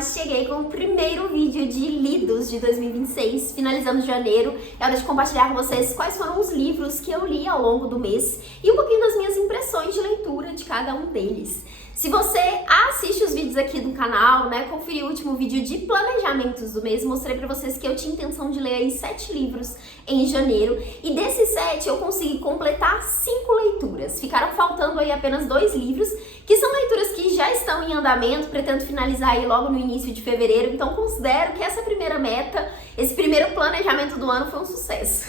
Cheguei com o primeiro vídeo de lidos de 2026, finalizando janeiro. É hora de compartilhar com vocês quais foram os livros que eu li ao longo do mês e um pouquinho das minhas impressões de leitura de cada um deles. Se você assiste os vídeos aqui do canal, né, conferiu o último vídeo de planejamentos do mês, mostrei pra vocês que eu tinha intenção de ler aí 7 livros em janeiro, e desses 7 eu consegui completar 5 leituras. Ficaram faltando aí apenas 2 livros, que são leituras que já estão em andamento, pretendo finalizar aí logo no início de fevereiro, então considero que essa primeira meta, esse primeiro planejamento do ano foi um sucesso.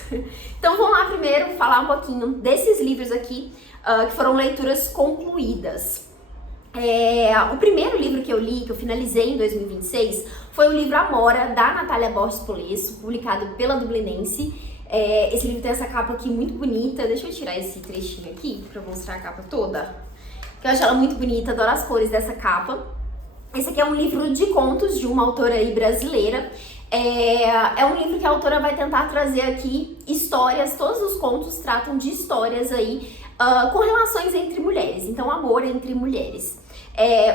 Então vamos lá primeiro falar um pouquinho desses livros aqui, que foram leituras concluídas. O primeiro livro que eu li, que eu finalizei em 2026, foi o livro Amora, da Natália Borges Polesso, publicado pela Dublinense. Esse livro tem essa capa aqui muito bonita. Deixa eu tirar esse trechinho aqui pra mostrar a capa toda, que eu acho ela muito bonita, adoro as cores dessa capa. Esse aqui é um livro de contos de uma autora aí brasileira. É um livro que a autora vai tentar trazer aqui histórias, todos os contos tratam de histórias aí com relações entre mulheres, então amor entre mulheres.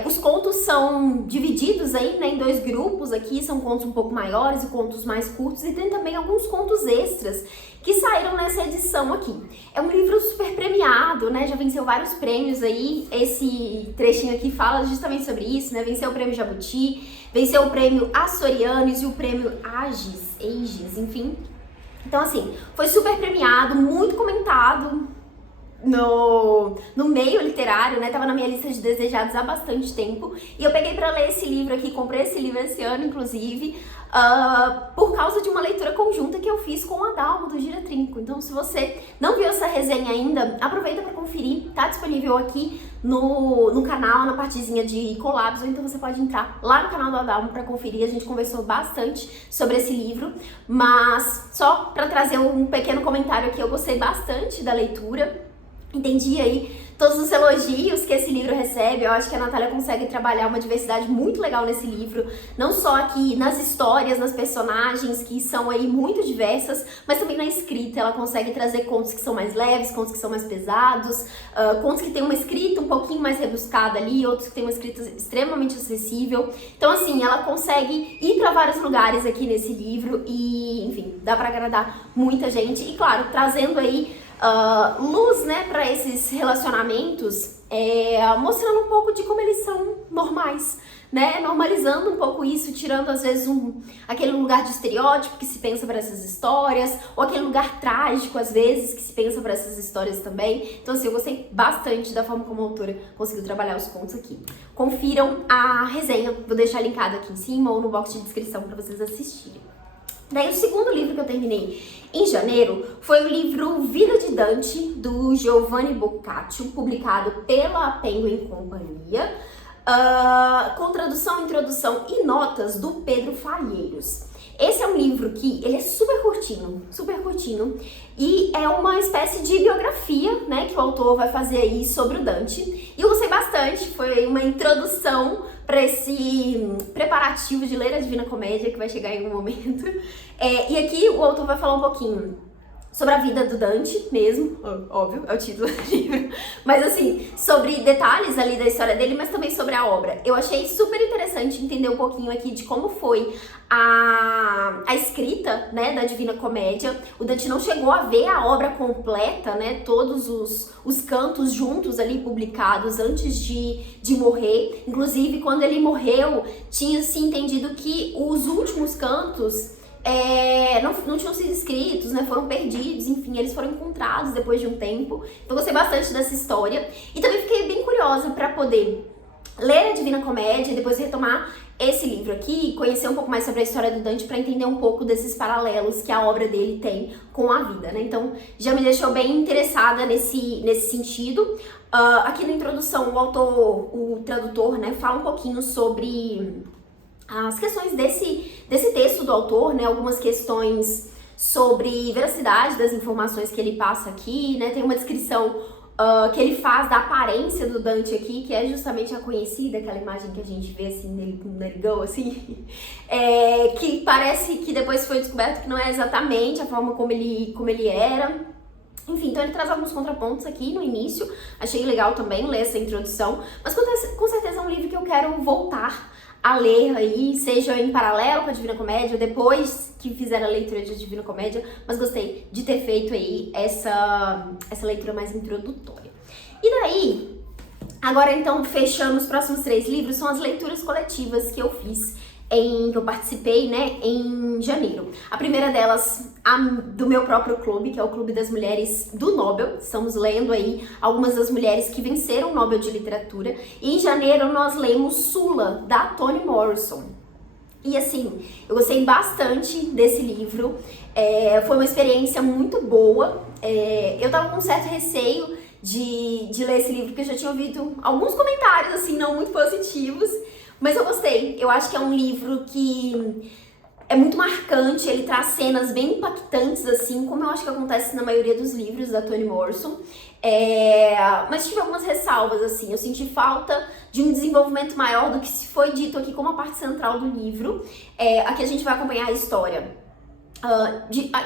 Os contos são divididos aí, né, em 2 grupos aqui, são contos um pouco maiores e contos mais curtos, e tem também alguns contos extras que saíram nessa edição aqui. É um livro super premiado, né, já venceu vários prêmios aí, esse trechinho aqui fala justamente sobre isso, né, venceu o prêmio Jabuti, venceu o prêmio Açorianos e o prêmio Ages, enfim. Então assim, foi super premiado, muito comentado no meio literário, né? Tava na minha lista de desejados há bastante tempo. E eu peguei pra ler esse livro aqui, comprei esse livro esse ano, inclusive, por causa de uma leitura conjunta que eu fiz com a Dalma, do Gira Trinco. Então, se você não viu essa resenha ainda, aproveita pra conferir. Tá disponível aqui no canal, na partezinha de collabs, ou então você pode entrar lá no canal do Adalma pra conferir. A gente conversou bastante sobre esse livro, mas só pra trazer um pequeno comentário aqui, eu gostei bastante da leitura. Entendi aí todos os elogios que esse livro recebe. Eu acho que a Natália consegue trabalhar uma diversidade muito legal nesse livro, não só aqui nas histórias, nas personagens, que são aí muito diversas, mas também na escrita. Ela consegue trazer contos que são mais leves, contos que são mais pesados, contos que tem uma escrita um pouquinho mais rebuscada ali, outros que tem uma escrita extremamente acessível. Então assim, ela consegue ir para vários lugares aqui nesse livro e, enfim, dá para agradar muita gente. E claro, trazendo aí luz, né, para esses relacionamentos, mostrando um pouco de como eles são normais, né, normalizando um pouco isso, tirando às vezes aquele lugar de estereótipo que se pensa para essas histórias, ou aquele lugar trágico às vezes que se pensa para essas histórias também. Então assim, eu gostei bastante da forma como a autora conseguiu trabalhar os contos aqui. Confiram a resenha, vou deixar linkado aqui em cima ou no box de descrição para vocês assistirem. Daí o segundo livro que eu terminei em janeiro foi o livro Vida de Dante, do Giovanni Boccaccio, publicado pela Penguin Companhia, com tradução, introdução e notas do Pedro Falheiros. Esse é um livro que ele é super curtinho, e é uma espécie de biografia, né, que o autor vai fazer aí sobre o Dante. E eu gostei bastante, foi uma introdução para esse preparativo de ler a Divina Comédia, que vai chegar em um momento. E aqui o autor vai falar um pouquinho sobre a vida do Dante mesmo, óbvio, é o título do livro, mas assim, sobre detalhes ali da história dele, mas também sobre a obra. Eu achei super interessante entender um pouquinho aqui de como foi a escrita, né, da Divina Comédia. O Dante não chegou a ver a obra completa, né, todos os cantos juntos ali publicados antes de morrer. Inclusive, quando ele morreu, tinha-se entendido que os últimos cantos não tinham sido escritos, né, foram perdidos, enfim, eles foram encontrados depois de um tempo. Então gostei bastante dessa história e também fiquei bem curiosa para poder ler a Divina Comédia e depois retomar esse livro aqui, conhecer um pouco mais sobre a história do Dante para entender um pouco desses paralelos que a obra dele tem com a vida, né? Então já me deixou bem interessada nesse sentido. Aqui na introdução o tradutor, né, fala um pouquinho sobre as questões desse texto do autor, né, algumas questões sobre veracidade das informações que ele passa aqui, né, tem uma descrição que ele faz da aparência do Dante aqui, que é justamente a conhecida, aquela imagem que a gente vê assim dele com um narigão, assim, que parece que depois foi descoberto que não é exatamente a forma como ele era. Enfim, então ele traz alguns contrapontos aqui no início, achei legal também ler essa introdução, mas com certeza é um livro que eu quero voltar a ler aí, seja em paralelo com a Divina Comédia, depois que fizeram a leitura de Divina Comédia, mas gostei de ter feito aí essa leitura mais introdutória. E daí, agora então, fechando os próximos 3 livros, são as leituras coletivas que eu fiz, que eu participei, né, em janeiro. A primeira delas, do meu próprio clube, que é o Clube das Mulheres do Nobel. Estamos lendo aí algumas das mulheres que venceram o Nobel de Literatura. E em janeiro nós lemos Sula, da Toni Morrison. E assim, eu gostei bastante desse livro, foi uma experiência muito boa. Eu tava com um certo receio de ler esse livro, porque eu já tinha ouvido alguns comentários, assim, não muito positivos. Mas eu gostei, eu acho que é um livro que é muito marcante, ele traz cenas bem impactantes, assim, como eu acho que acontece na maioria dos livros da Toni Morrison. Mas tive algumas ressalvas, assim, eu senti falta de um desenvolvimento maior do que se foi dito aqui como a parte central do livro. Aqui a gente vai acompanhar a história.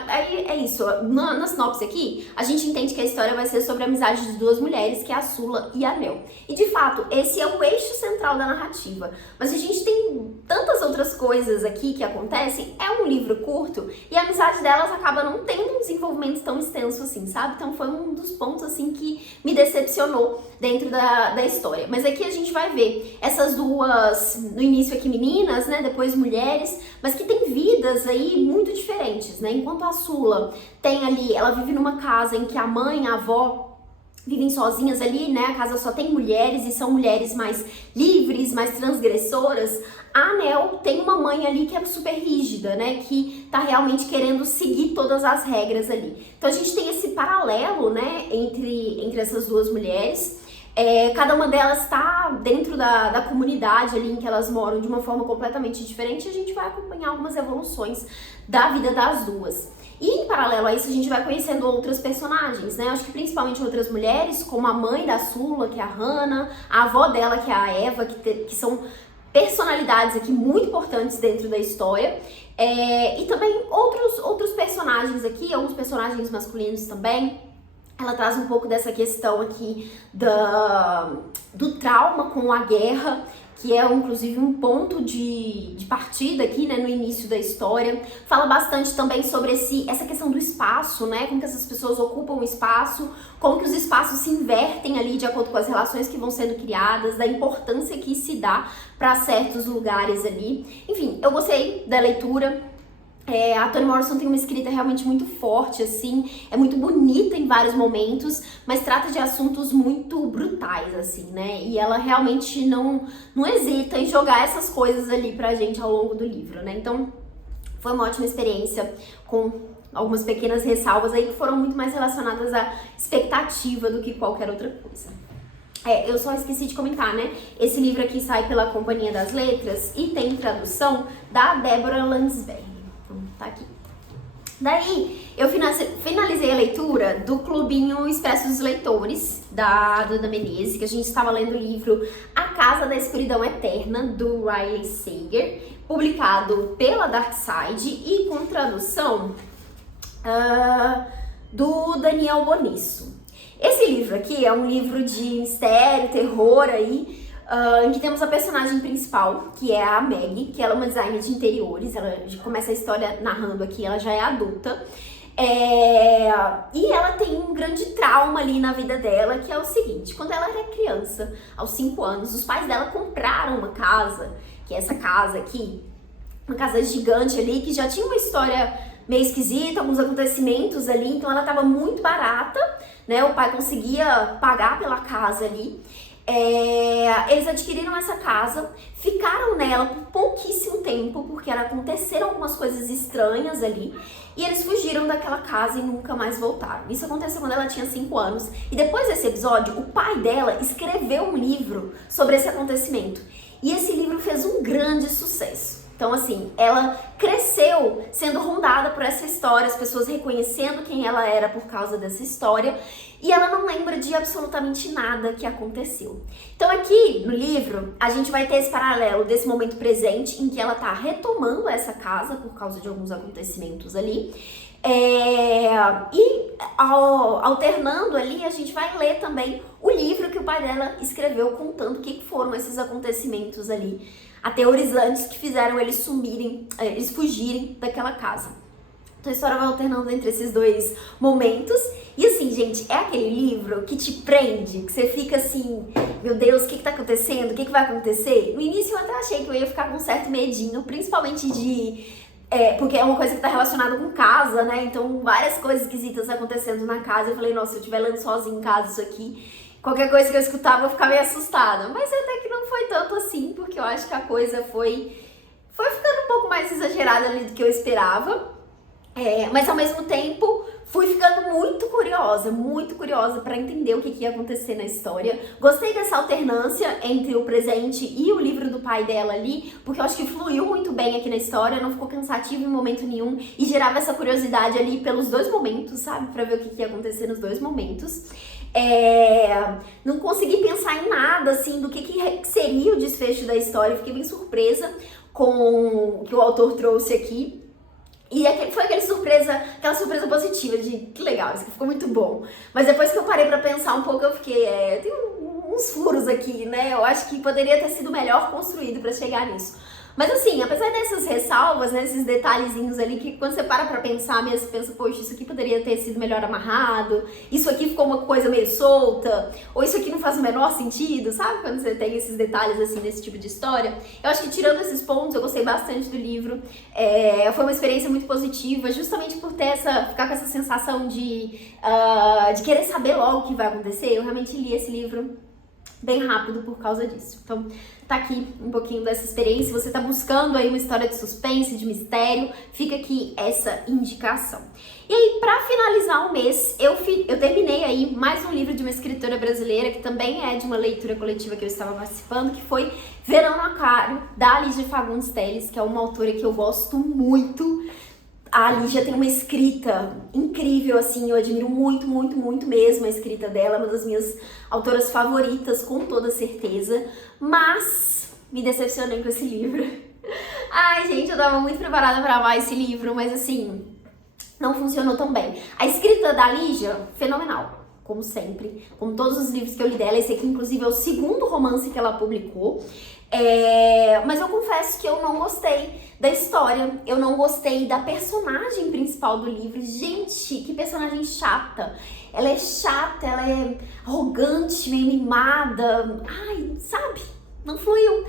Aí é isso, na sinopse aqui, a gente entende que a história vai ser sobre a amizade de 2 mulheres, que é a Sula e a Nell. E de fato, esse é o eixo central da narrativa. Mas a gente tem tantas outras coisas aqui que acontecem, é um livro curto e a amizade delas acaba não tendo um desenvolvimento tão extenso assim, sabe? Então foi um dos pontos assim que me decepcionou dentro da história. Mas aqui a gente vai ver essas duas, no início aqui meninas, né, depois mulheres, mas que têm vidas aí muito diferentes, né? Enquanto a Sula tem ali, ela vive numa casa em que a mãe, a avó vivem sozinhas ali, né? A casa só tem mulheres e são mulheres mais livres, mais transgressoras. A Nell tem uma mãe ali que é super rígida, né? Que tá realmente querendo seguir todas as regras ali. Então a gente tem esse paralelo, né? Entre essas duas mulheres. Cada uma delas está dentro da comunidade ali em que elas moram de uma forma completamente diferente e a gente vai acompanhar algumas evoluções da vida das duas. E em paralelo a isso a gente vai conhecendo outras personagens, né? Acho que principalmente outras mulheres, como a mãe da Sula, que é a Hannah, a avó dela, que é a Eva, que são personalidades aqui muito importantes dentro da história. E também outros personagens aqui, alguns personagens masculinos também. Ela traz um pouco dessa questão aqui do trauma com a guerra, que é inclusive um ponto de partida aqui, né, no início da história. Fala bastante também sobre essa questão do espaço, né, como que essas pessoas ocupam o espaço, como que os espaços se invertem ali de acordo com as relações que vão sendo criadas, da importância que se dá para certos lugares ali. Enfim, eu gostei da leitura. A Toni Morrison tem uma escrita realmente muito forte, assim, é muito bonita em vários momentos, mas trata de assuntos muito brutais, assim, né? E ela realmente não hesita em jogar essas coisas ali pra gente ao longo do livro, né? Então, foi uma ótima experiência, com algumas pequenas ressalvas aí que foram muito mais relacionadas à expectativa do que qualquer outra coisa. Eu só esqueci de comentar, né? Esse livro aqui sai pela Companhia das Letras e tem tradução da Débora Landsberg. Tá aqui. Daí, eu finalizei a leitura do Clubinho Expresso dos Leitores, da Duda Menezes, que a gente estava lendo o livro A Casa da Escuridão Eterna, do Riley Sager, publicado pela Dark Side e com tradução do Daniel Bonisso. Esse livro aqui é um livro de mistério, terror aí, em que temos a personagem principal, que é a Maggie, que ela é uma designer de interiores. Ela começa a história narrando aqui, ela já é adulta. E ela tem um grande trauma ali na vida dela, que é o seguinte: quando ela era criança, aos 5 anos, os pais dela compraram uma casa, que é essa casa aqui, uma casa gigante ali, que já tinha uma história meio esquisita, alguns acontecimentos ali, então ela estava muito barata, né? O pai conseguia pagar pela casa ali. Eles adquiriram essa casa, ficaram nela por pouquíssimo tempo, porque aconteceram algumas coisas estranhas ali, e eles fugiram daquela casa e nunca mais voltaram. Isso aconteceu quando ela tinha 5 anos, e depois desse episódio, o pai dela escreveu um livro sobre esse acontecimento, e esse livro fez um grande sucesso. Então, assim, ela cresceu sendo rondada por essa história, as pessoas reconhecendo quem ela era por causa dessa história, e ela não lembra de absolutamente nada que aconteceu. Então, aqui no livro, a gente vai ter esse paralelo desse momento presente, em que ela tá retomando essa casa por causa de alguns acontecimentos ali, e alternando ali, a gente vai ler também o livro que o pai dela escreveu contando o que foram esses acontecimentos ali aterrorizantes que fizeram eles sumirem, eles fugirem daquela casa. Então a história vai alternando entre esses dois momentos. E assim, gente, é aquele livro que te prende, que você fica assim, meu Deus, o que tá acontecendo? O que vai acontecer? No início eu até achei que eu ia ficar com um certo medinho, principalmente porque é uma coisa que tá relacionada com casa, né? Então várias coisas esquisitas acontecendo na casa. Eu falei, nossa, se eu estiver lendo sozinha em casa isso aqui, qualquer coisa que eu escutava eu ficava meio assustada. Mas até que não foi tanto assim, porque eu acho que a coisa foi ficando um pouco mais exagerada ali do que eu esperava. Mas ao mesmo tempo fui ficando muito curiosa para entender o que ia acontecer na história. Gostei dessa alternância entre o presente e o livro do pai dela ali, porque eu acho que fluiu muito bem aqui na história, não ficou cansativo em momento nenhum e gerava essa curiosidade ali pelos dois momentos, sabe? Pra ver o que ia acontecer nos dois momentos. Não consegui pensar em nada assim do que seria o desfecho da história, fiquei bem surpresa com o que o autor trouxe aqui. E foi aquela surpresa positiva de que legal, isso aqui ficou muito bom. Mas depois que eu parei pra pensar um pouco, eu fiquei, tem uns furos aqui, né? Eu acho que poderia ter sido melhor construído pra chegar nisso. Mas assim, apesar dessas ressalvas, né, esses detalhezinhos ali, que quando você para pra pensar mesmo, você pensa, poxa, isso aqui poderia ter sido melhor amarrado, isso aqui ficou uma coisa meio solta, ou isso aqui não faz o menor sentido, sabe? Quando você tem esses detalhes assim, nesse tipo de história. Eu acho que tirando esses pontos, eu gostei bastante do livro. Foi uma experiência muito positiva, justamente por ficar com essa sensação de querer saber logo o que vai acontecer. Eu realmente li esse livro bem rápido por causa disso. Então, tá aqui um pouquinho dessa experiência. Se você tá buscando aí uma história de suspense, de mistério, fica aqui essa indicação. E aí, pra finalizar o mês, eu terminei aí mais um livro de uma escritora brasileira, que também é de uma leitura coletiva que eu estava participando, que foi Verão no Aquário, da Lígia Fagundes Telles, que é uma autora que eu gosto muito. A Lígia tem uma escrita incrível, assim, eu admiro muito mesmo a escrita dela, é uma das minhas autoras favoritas, com toda certeza, mas me decepcionei com esse livro. Ai, gente, eu tava muito preparada pra amar esse livro, mas assim, não funcionou tão bem. A escrita da Lígia, fenomenal, como sempre, como todos os livros que eu li dela, esse aqui inclusive é o segundo romance que ela publicou. Mas eu confesso que eu não gostei da história, eu não gostei da personagem principal do livro. Gente, que personagem chata. Ela é chata, ela é arrogante, meio mimada. Ai, sabe? Não fluiu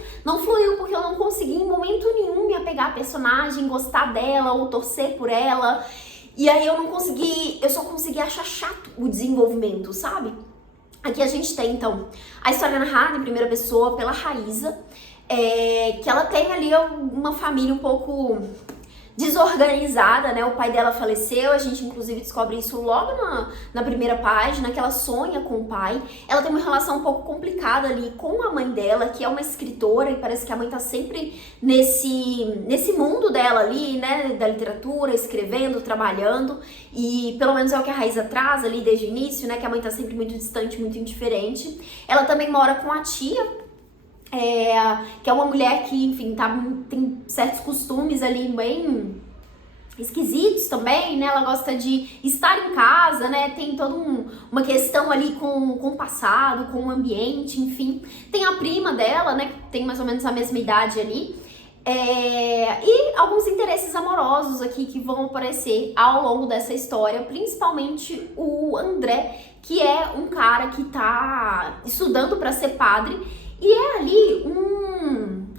porque eu não consegui em momento nenhum me apegar à personagem, gostar dela ou torcer por ela. E aí eu só consegui achar chato o desenvolvimento, sabe? Aqui a gente tem, então, a história narrada em primeira pessoa pela Raíza, que ela tem ali uma família um pouco desorganizada, né? O pai dela faleceu, a gente inclusive descobre isso logo na primeira página, que ela sonha com o pai. Ela tem uma relação um pouco complicada ali com a mãe dela, que é uma escritora, e parece que a mãe tá sempre nesse mundo dela ali, né? Da literatura, escrevendo, trabalhando, e pelo menos é o que a Raíza traz ali desde o início, né? Que a mãe tá sempre muito distante, muito indiferente. Ela também mora com a tia, que é uma mulher que, enfim, tem certos costumes ali bem esquisitos também, né? Ela gosta de estar em casa, né? Tem toda uma questão ali com o passado, com o ambiente, enfim. Tem a prima dela, né? Que tem mais ou menos a mesma idade ali. E alguns interesses amorosos aqui que vão aparecer ao longo dessa história, principalmente o André, que é um cara que tá estudando para ser padre, e é ali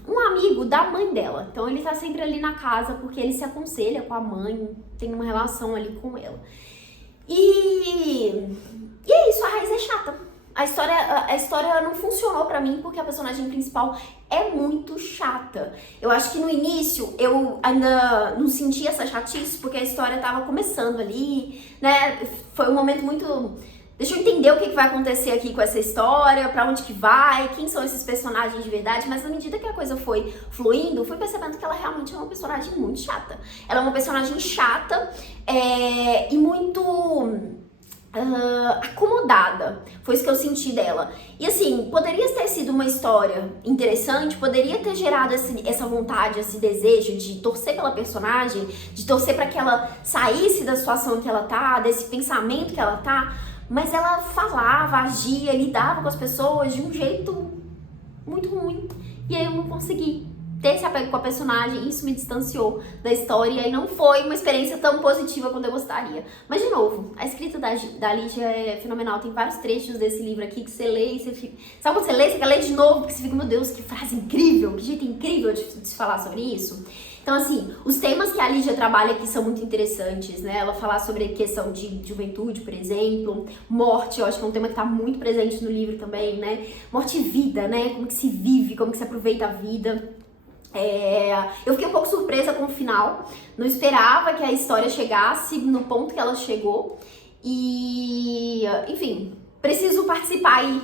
um amigo da mãe dela. Então ele tá sempre ali na casa porque ele se aconselha com a mãe, tem uma relação ali com ela. E é isso, a Raiz é chata. A história não funcionou pra mim porque a personagem principal é muito chata. Eu acho que no início eu ainda não senti essa chatice porque a história tava começando ali, né? Foi um momento muito... Deixa eu entender o que vai acontecer aqui com essa história, pra onde que vai, quem são esses personagens de verdade, mas na medida que a coisa foi fluindo, fui percebendo que ela realmente é uma personagem muito chata. Ela é uma personagem chata e muito acomodada, foi isso que eu senti dela. E assim, poderia ter sido uma história interessante, poderia ter gerado essa vontade, esse desejo de torcer pela personagem, de torcer pra que ela saísse da situação que ela tá, desse pensamento que ela tá, mas ela falava, agia, lidava com as pessoas de um jeito muito ruim. E aí eu não consegui. ter esse apego com a personagem, isso me distanciou da história e não foi uma experiência tão positiva quanto eu gostaria. Mas, de novo, a escrita da Lígia é fenomenal. Tem vários trechos desse livro aqui que você lê e você fica... Sabe quando você lê, você quer ler de novo, porque você fica, meu Deus, que frase incrível, que jeito incrível de falar sobre isso. Então, assim, os temas que a Lígia trabalha aqui são muito interessantes, né? Ela fala sobre a questão de juventude, por exemplo, morte, eu acho que é um tema que tá muito presente no livro também, né? Morte e vida, né? Como que se vive, como que se aproveita a vida. Eu fiquei um pouco surpresa com o final, não esperava que a história chegasse no ponto que ela chegou e, enfim, preciso participar aí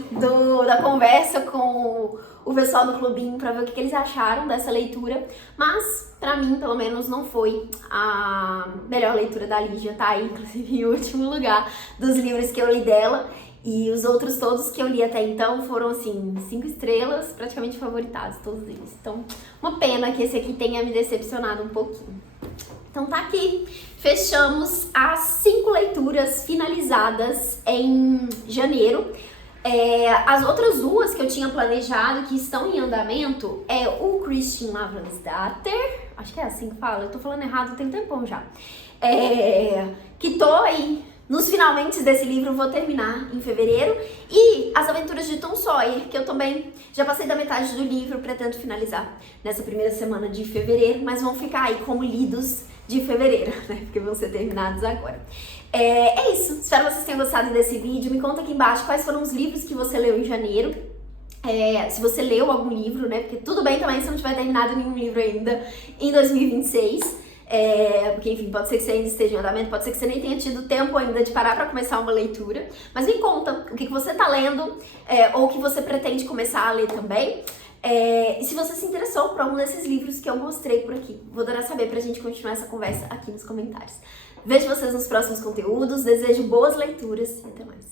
da conversa com o pessoal do clubinho pra ver o que eles acharam dessa leitura, mas pra mim, pelo menos, não foi a melhor leitura da Lígia, tá aí, inclusive, em último lugar dos livros que eu li dela. E os outros todos que eu li até então foram, assim, 5 estrelas, praticamente favoritados, todos eles. Então, uma pena que esse aqui tenha me decepcionado um pouquinho. Então tá aqui, fechamos as 5 leituras finalizadas em janeiro. As outras 2 que eu tinha planejado, que estão em andamento, é o Christian Lavransdatter, acho que é assim que fala, eu tô falando errado tem um tempão já, que tô aí nos finalmente desse livro, vou terminar em fevereiro, e As Aventuras de Tom Sawyer, que eu também já passei da metade do livro, pretendo finalizar nessa primeira semana de fevereiro, mas vão ficar aí como lidos de fevereiro, né, porque vão ser terminados agora. É isso, espero que vocês tenham gostado desse vídeo, me conta aqui embaixo quais foram os livros que você leu em janeiro, se você leu algum livro, né, porque tudo bem também se não tiver terminado nenhum livro ainda em 2026, porque, enfim, pode ser que você ainda esteja em andamento, pode ser que você nem tenha tido tempo ainda de parar pra começar uma leitura, mas me conta o que você tá lendo, ou o que você pretende começar a ler também, e se você se interessou por algum desses livros que eu mostrei por aqui. Vou adorar saber pra gente continuar essa conversa aqui nos comentários. Vejo vocês nos próximos conteúdos, desejo boas leituras e até mais.